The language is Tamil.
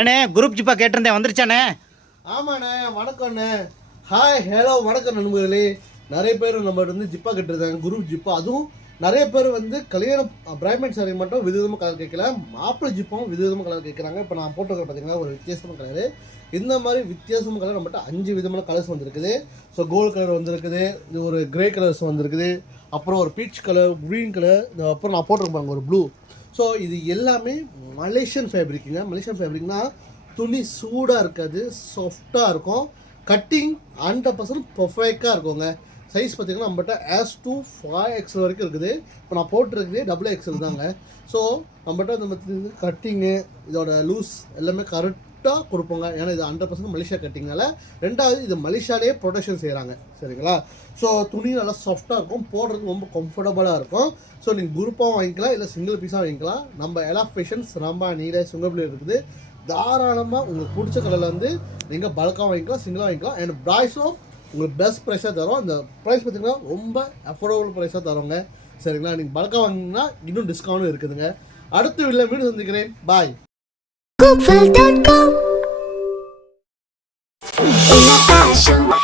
அண்ணே குரூப் ஜிப்பா கேட்டிருந்தேன் வந்துருச்சானே? ஆமாண்ணே வணக்கம்ண்ணே. ஹாய் ஹலோ வணக்கம் நண்பர்களே. நிறைய பேர் நம்ம வந்து ஜிப்பா கேட்டிருந்தாங்க, குரூப் ஜிப்பா. அதுவும் நிறைய பேர் வந்து கல்யாணம் பிரைட்மேட் சாரி மட்டும் விதவிதமாக கலர் கேட்கல, மாப்பிள்ளை ஜிப்பாவும் விதவிதமாக கலர் கேட்குறாங்க. இப்போ நான் போட்டிருக்க பார்த்தீங்கன்னா ஒரு வித்தியாசமான கலரு. இந்த மாதிரி வித்தியாசமான கலர் நம்மகிட்ட 5 விதமான கலர்ஸ் வந்துருக்குது. ஸோ கோல்டு கலர் வந்துருக்குது, இது ஒரு கிரே கலர்ஸ் வந்துருக்குது, அப்புறம் ஒரு பீச் கலர், க்ரீன் கலர், அப்புறம் நான் போட்டிருப்பாங்க ஒரு ப்ளூ. ஸோ இது எல்லாமே மலேசியன் ஃபேப்ரிக்குங்க. மலேசியன் ஃபேப்ரிக்னா துணி சூடாக இருக்காது, சாஃப்டாக இருக்கும், கட்டிங் 100% பர்ஃபெக்டாக இருக்குங்க. சைஸ் பார்த்திங்கன்னா நம்மகிட்ட S2 5XL வரைக்கும் இருக்குது. இப்போ நான் போட்டிருக்குது XXL தாங்க. ஸோ நம்மகிட்ட இந்த கட்டிங்கு இதோட லூஸ் எல்லாமே கரெக்டாக கொடுப்போங்க. ஏன்னா இது 100% மலேசியா கட்டிங்னால. ரெண்டாவது இது மலேசியாலேயே ப்ரொடக்ஷன் செய்கிறாங்க, சரிங்களா? ஸோ துணி நல்லா சாஃப்டாக இருக்கும், போடுறதுக்கு ரொம்ப கம்ஃபர்டபுளாக இருக்கும். ஸோ நீங்கள் குரூப்பாகவும் வாங்கிக்கலாம், இல்லை சிங்கிள் பீஸாக வாங்கிக்கலாம். நம்ம எல்லா ஃபேஷன்ஸ் ரம்பா நீல சுங்கப்பிள்ளை இருக்குது. தாராளமாக உங்களுக்கு பிடிச்ச கலரில் வந்து நீங்கள் பல்காக வாங்கிக்கலாம், சிங்கிளாக வாங்கிக்கலாம். அண்ட் ப்ரைஸும் உங்களுக்கு பெஸ்ட் ப்ரைஸாக தரும். இந்த ப்ரைஸ் பார்த்திங்கன்னா ரொம்ப அஃபோர்டபுள் ப்ரைஸாக தரோங்க, சரிங்களா? நீங்கள் பல்காக வாங்கினா இன்னும் டிஸ்கவுண்ட்டும் இருக்குதுங்க. அடுத்த வீடியோவில் மீண்டும் சந்திக்கிறேன். பாய். Coopville.com.